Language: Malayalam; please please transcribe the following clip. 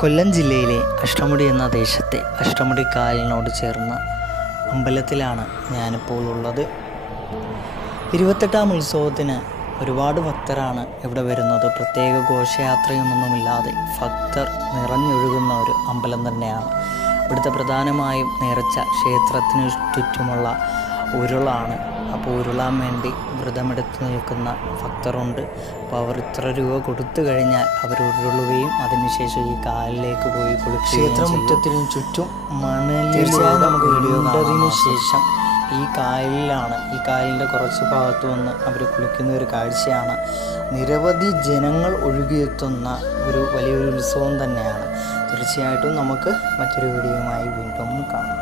കൊല്ലം ജില്ലയിലെ അഷ്ടമുടി എന്ന ദേശത്തെ അഷ്ടമുടി കായലിനോട് ചേർന്ന അമ്പലത്തിലാണ് ഞാനിപ്പോൾ ഉള്ളത്. ഇരുപത്തെട്ടാം ഉത്സവത്തിന് ഒരുപാട് ഭക്തരാണ് ഇവിടെ വരുന്നത്. പ്രത്യേക ഘോഷയാത്രയൊന്നുമില്ലാതെ ഭക്തർ നിറഞ്ഞൊഴുകുന്ന ഒരു അമ്പലം തന്നെയാണ്. ഇവിടുത്തെ പ്രധാനമായും നേർച്ച ക്ഷേത്രത്തിന് ചുറ്റുമുള്ള ഉരുളാണ്. അപ്പോൾ ഉരുളാൻ വേണ്ടി വ്രതമെടുത്ത് നിൽക്കുന്ന ഭക്തരുണ്ട്. അപ്പോൾ അവർ ഇത്ര രൂപ കൊടുത്തു കഴിഞ്ഞാൽ അവർ ഉരുളുകയും അതിനുശേഷം ഈ കാലിലേക്ക് പോയി കുളിക്കുകയും ക്ഷേത്രമുറ്റത്തിനും ചുറ്റും മണലിലൂടെ നമുക്ക് വീഡിയോ ശേഷം. ഈ കായലിലാണ് ഈ കായലിന്റെ കുറച്ച് ഭാഗത്ത് വന്ന് അവർ കുളിക്കുന്ന ഒരു കാഴ്ചയാണ്. നിരവധി ജനങ്ങൾ ഒഴുകിയെത്തുന്ന ഒരു വലിയൊരു ഉത്സവം തന്നെയാണ്. തീർച്ചയായിട്ടും നമുക്ക് മറ്റൊരു വീഡിയോയുമായി വീണ്ടും കാണാം.